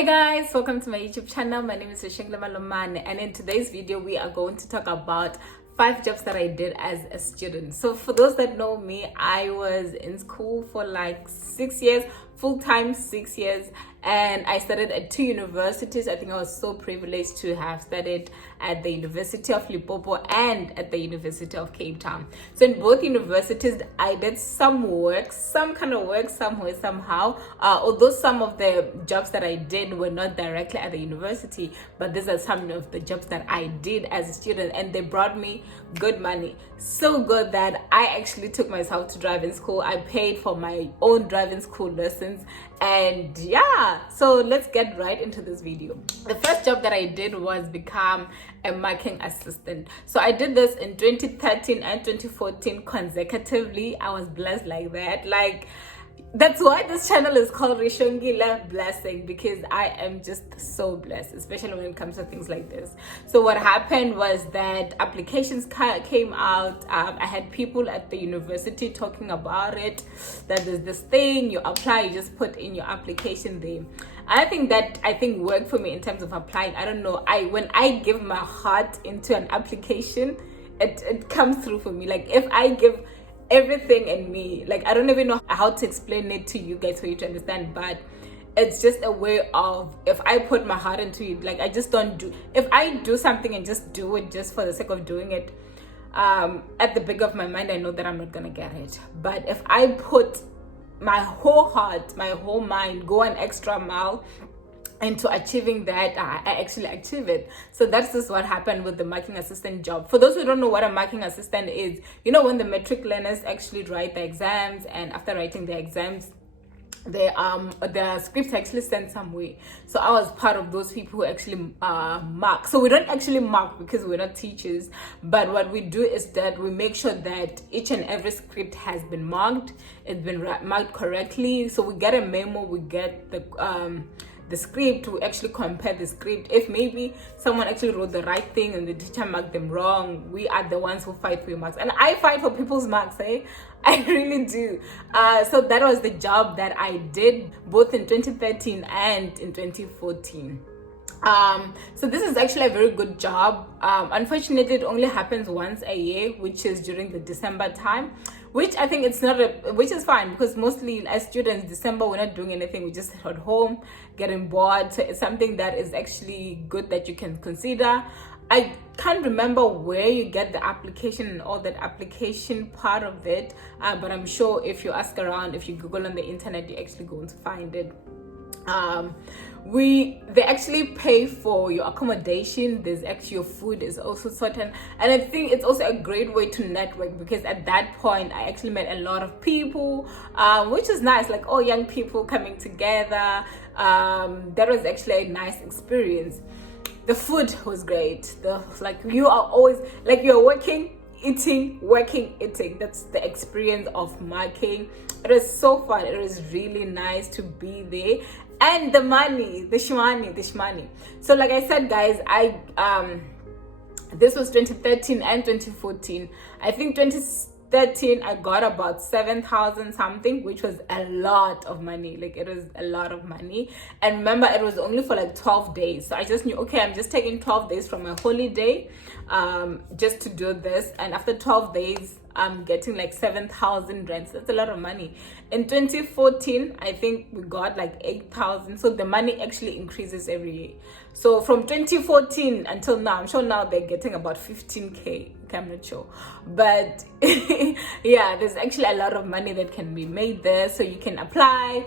Hey guys, welcome to my YouTube channel. My name is Malomane, and in today's video we are going to talk about 5 jobs that I did as a student. So for those that know me, I was in school for like 6 years, full-time 6 years, and I studied at 2 universities. I think I was so privileged to have studied at the University of Limpopo and at the University of Cape Town. So in both universities I did some kind of work somewhere, somehow, although some of the jobs that I did were not directly at the university, but these are some of the jobs that I did as a student, and they brought me good money. So good that I actually took myself to driving school. I paid for my own driving school lessons, and yeah, so let's get right into this video. The first job that I did was become a marketing assistant. So I did this in 2013 and 2014 consecutively. I was blessed like that. That's why this channel is called Rishongile Blessing, because I am just so blessed, especially when it comes to things like this. So what happened was that applications came out. I had people at the university talking about it, that there's this thing, you apply, you just put in your application there. I think worked for me in terms of applying. I don't know, when I give my heart into an application, it comes through for me. Like if I give everything in me, like I don't even know how to explain it to you guys for you to understand, but it's just a way of, if I put my heart into it, like I just don't do, if I do something and just do it just for the sake of doing it, at the back of my mind I know that I'm not gonna get it. But if I put my whole heart, my whole mind, go an extra mile into achieving that, I actually achieve it. So that's just what happened with the marking assistant job. For those who don't know what a marking assistant is, you know, when the matric learners actually write the exams, and after writing the exams, the scripts actually sent somewhere. So I was part of those people who actually mark. So we don't actually mark because we're not teachers, but what we do is that we make sure that each and every script has been marked, it's been marked correctly. So we get a memo, we get the script, we actually compare the script. If maybe someone actually wrote the right thing and the teacher marked them wrong, we are the ones who fight for your marks. And I fight for people's marks, I really do. So that was the job that I did both in 2013 and in 2014. So this is actually a very good job. Unfortunately, it only happens once a year, which is during the December time, which I think which is fine, because mostly as students, December we're not doing anything, we just at home getting bored. So it's something that is actually good that you can consider. I can't remember where you get the application and all that application part of it, but I'm sure if you ask around, if you Google on the internet, you're actually going to find it. They actually pay for your accommodation. There's actually, your food is also certain, and I think it's also a great way to network, because at that point I actually met a lot of people, which is nice, like all young people coming together. That was actually a nice experience. The food was great. You are always like, you're working, eating, working, eating. That's the experience of marking. It was so fun. It was really nice to be there. And the money, the shmani. So like I said, guys, this was 2013 and 2014. I think 2013 I got about 7,000 something, which was a lot of money. Like it was a lot of money. And remember, it was only for like 12 days. So I just knew, okay, I'm just taking 12 days from my holiday just to do this. And after 12 days, I'm getting like 7,000 rands. That's a lot of money. In 2014, I think we got like 8,000. So the money actually increases every year. So from 2014 until now, I'm sure now they're getting about 15K. Okay, I'm not sure. But yeah, there's actually a lot of money that can be made there. So you can apply,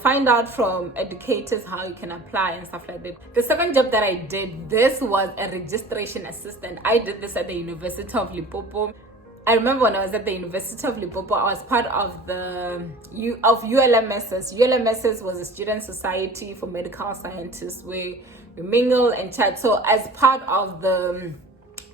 find out from educators how you can apply and stuff like that. The second job that I did, this was a registration assistant. I did this at the University of Limpopo. I remember when I was at the University of Limpopo, I was part of the ULMSS. ULMSS was a student society for medical scientists where we mingle and chat. So as part of the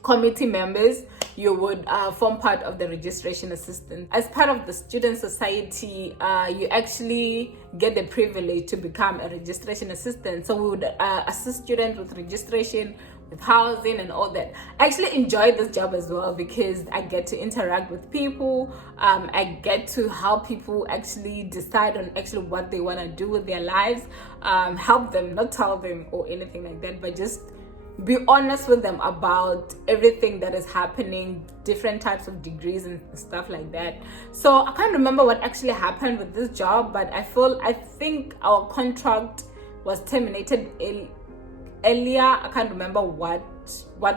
committee members, you would form part of the registration assistant. As part of the student society, you actually get the privilege to become a registration assistant. So we would assist students with registration. with housing and all that. I actually enjoy this job as well because I get to interact with people. I get to help people actually decide on actually what they want to do with their lives. Help them, not tell them or anything like that, but just be honest with them about everything that is happening, different types of degrees and stuff like that. So I can't remember what actually happened with this job, but I think our contract was terminated earlier. I can't remember what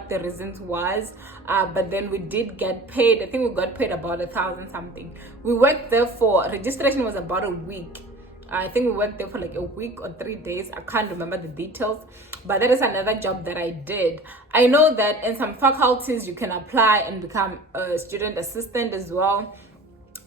the reasons was, but then we did get paid. I think we got paid about 1,000 something. We worked there for, registration was about a week. I think we worked there for like a week or 3 days. I can't remember the details, but that is another job that I did. I know that in some faculties you can apply and become a student assistant as well.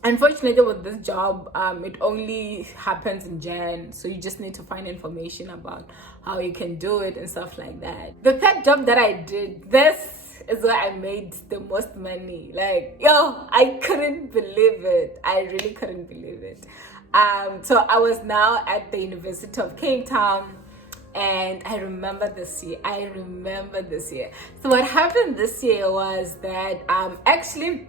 Unfortunately, with this job, it only happens in Jan, so you just need to find information about how you can do it and stuff like that. The third job that I did, this is where I made the most money. Like, yo, I couldn't believe it. I really couldn't believe it. So I was now at the University of Cape Town, and I remember this year. So what happened this year was that actually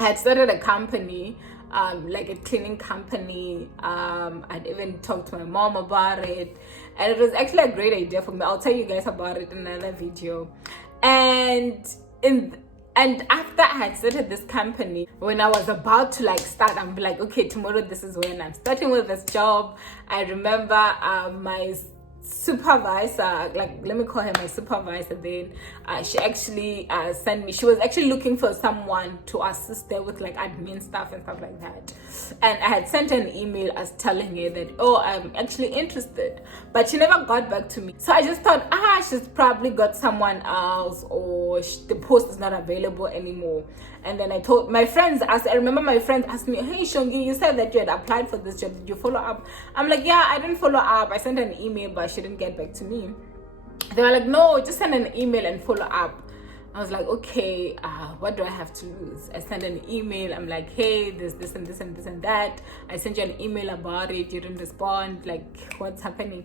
I had started a company, like a cleaning company. I'd even talked to my mom about it, and it was actually a great idea for me. I'll tell you guys about it in another video. And after I had started this company, when I was about to like start, I'm like, okay, tomorrow this is when I'm starting with this job. I remember my supervisor, like, let me call her my supervisor then, she actually sent me, she was actually looking for someone to assist her with like admin stuff and stuff like that, and I had sent her an email as telling her that, oh, I'm actually interested, but she never got back to me. So I just thought, she's probably got someone else, or the post is not available anymore. And then I told my friends, I remember my friends asked me, hey Shongi, you said that you had applied for this job, did you follow up? I'm like, yeah, I didn't follow up. I sent an email, but she didn't get back to me. They were like, no, just send an email and follow up. I was like, okay, what do I have to lose? I sent an email. I'm like, hey, there's this and this and this and that. I sent you an email about it. You didn't respond. Like, what's happening?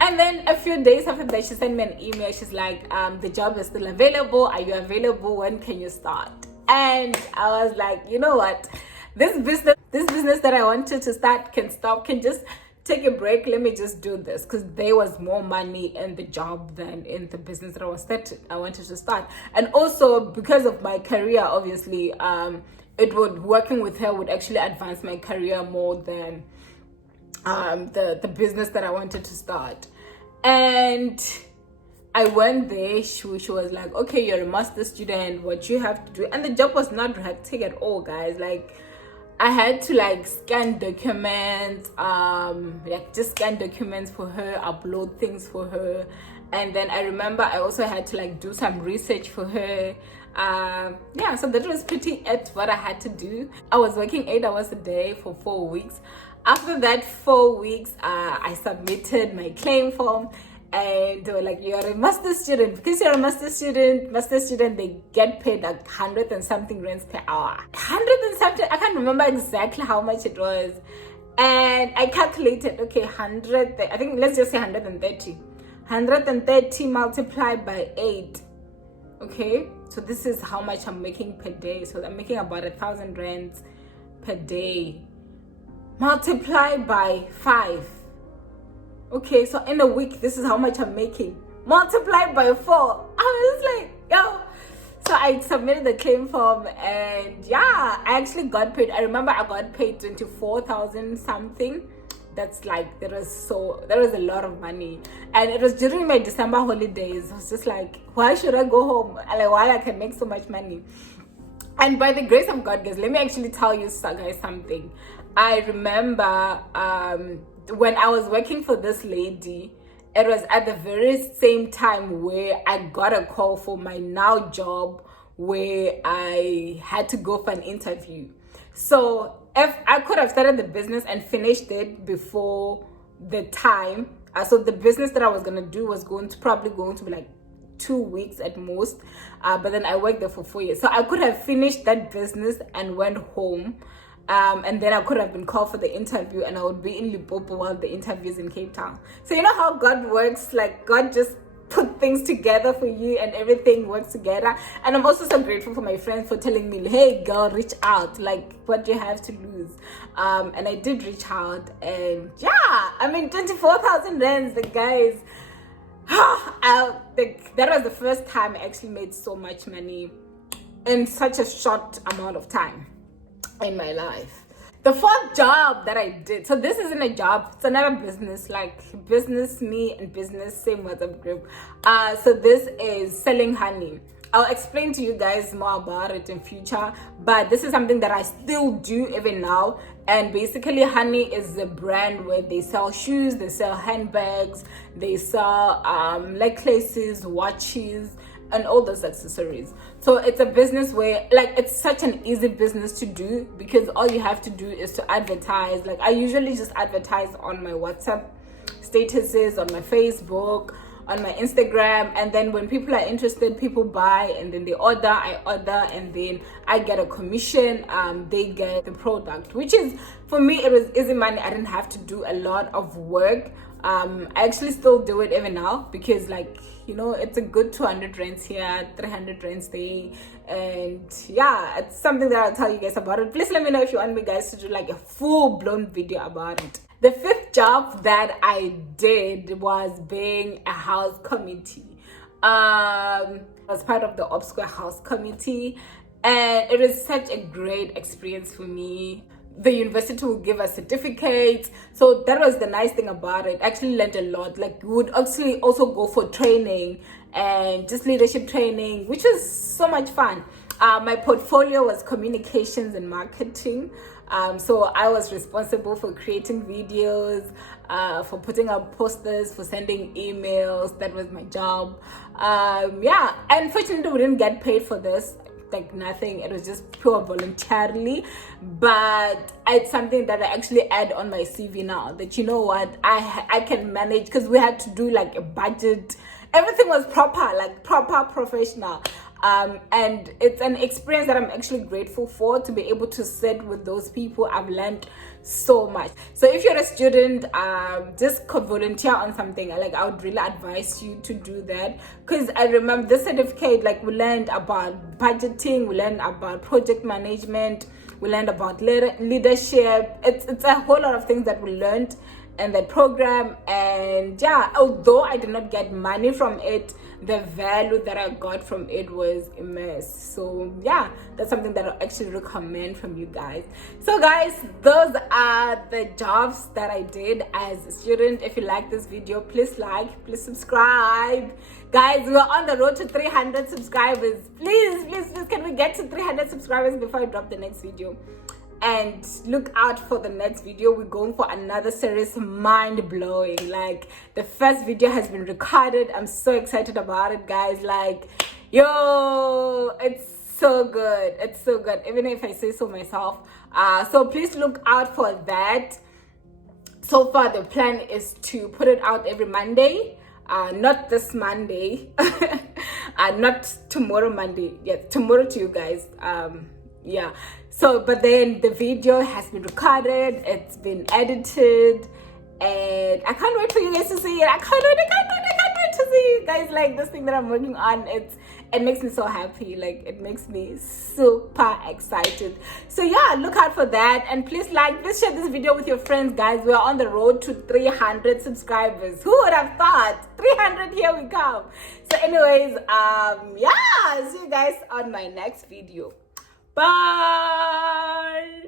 And then a few days after that, she sent me an email. She's like, the job is still available. Are you available? When can you start? And I was like, you know what? This business that I wanted to start can just take a break. Let me just do this, because there was more money in the job than in the business that I wanted to start. And also because of my career, obviously, working with her would actually advance my career more than the business that I wanted to start. And I went there. She was like, okay, you're a master student, what you have to do. And the job was not hectic at all, guys. Like, I had to like scan documents, just scan documents for her, upload things for her. And then I remember I also had to like do some research for her. So that was pretty what I had to do. I was working 8 hours a day for 4 weeks. After that 4 weeks, I submitted my claim form. And they were like, you're a master student. Because you're a master student, they get paid like 100 and something rands per hour. 100 and something, I can't remember exactly how much it was. And I calculated, okay, 100, I think let's just say 130. 130 multiplied by 8. Okay, so this is how much I'm making per day. So I'm making about 1,000 rands per day. Multiplied by 5. Okay, so in a week, this is how much I'm making. Multiplied by 4. I was like, yo. So I submitted the claim form, and yeah, I actually got paid. I remember I got paid 24,000 something. That's like, there was a lot of money. And it was during my December holidays. I was just like, why should I go home? Like, why I can make so much money? And by the grace of God, guys, let me actually tell you guys something. I remember when I was working for this lady, it was at the very same time where I got a call for my now job, where I had to go for an interview. So if I could have started the business and finished it before the time, so the business that I was going to do was probably going to be like 2 weeks at most, but then I worked there for 4 years. So I could have finished that business and went home. And then I could have been called for the interview, and I would be in Limpopo while the interview is in Cape Town. So you know how God works? Like, God just put things together for you and everything works together. And I'm also so grateful for my friends for telling me, hey girl, reach out, like what do you have to lose? And I did reach out, and yeah, I mean 24,000 rands, the guys. That was the first time I actually made so much money in such a short amount of time in my life. The fourth job that I did, so this isn't a job, it's another business, like business, me and business, same WhatsApp group. So this is selling honey. I'll explain to you guys more about it in future, but this is something that I still do even now. And basically honey is a brand where they sell shoes, they sell handbags, they sell necklaces, watches, and all those accessories. So it's a business where, like, it's such an easy business to do because all you have to do is to advertise. Like, I usually just advertise on my WhatsApp statuses, on my Facebook, on my Instagram, and then when people are interested, people buy, and then they order, I order, and then I get a commission. They get the product, which is, for me, it was easy money. I didn't have to do a lot of work. I actually still do it even now because, like, you know, it's a good 200 rands here, 300 rands there, and yeah, it's something that I'll tell you guys about it. Please let me know if you want me guys to do like a full-blown video about it. The fifth job that I did was being a house committee. I was part of the Op Square house committee, and it was such a great experience for me. The university will give us certificates, so that was the nice thing about it. I actually learned a lot. Like, we would actually also go for training and just leadership training, which was so much fun. My portfolio was communications and marketing, so I was responsible for creating videos, for putting up posters, for sending emails. That was my job. Yeah, unfortunately we didn't get paid for this, like nothing. It was just pure voluntarily, but it's something that I actually add on my CV now, that, you know what, I can manage, because we had to do like a budget. Everything was proper, like proper professional. And it's an experience that I'm actually grateful for, to be able to sit with those people. I've learned so much. So if you're a student, just volunteer on something. Like, I would really advise you to do that, because I remember this certificate, like, we learned about budgeting, we learned about project management, we learned about leadership. It's a whole lot of things that we learned in that program. And yeah, although I did not get money from it, the value that I got from it was immense. So yeah, that's something that I actually recommend from you guys. So guys, those are the jobs that I did as a student. If you like this video, please like, please subscribe. Guys, we're on the road to 300 subscribers. Please, can we get to 300 subscribers before I drop the next video? And look out for the next video. We're going for another series, mind-blowing. Like, the first video has been recorded. I'm so excited about it, guys. Like, yo, it's so good. It's so good, even if I say so myself. So please look out for that. So far, the plan is to put it out every Monday. Not this Monday. Not tomorrow Monday. Yeah, tomorrow to you guys. Yeah, so but then the video has been recorded, it's been edited, and I can't wait for you guys to see it. I can't wait to see you guys. Like, this thing that I'm working on, it makes me so happy. Like, it makes me super excited. So yeah, look out for that, and please share this video with your friends, guys. We're on the road to 300 subscribers. Who would have thought? 300, here we come. So anyways, yeah, see you guys on my next video. Bye.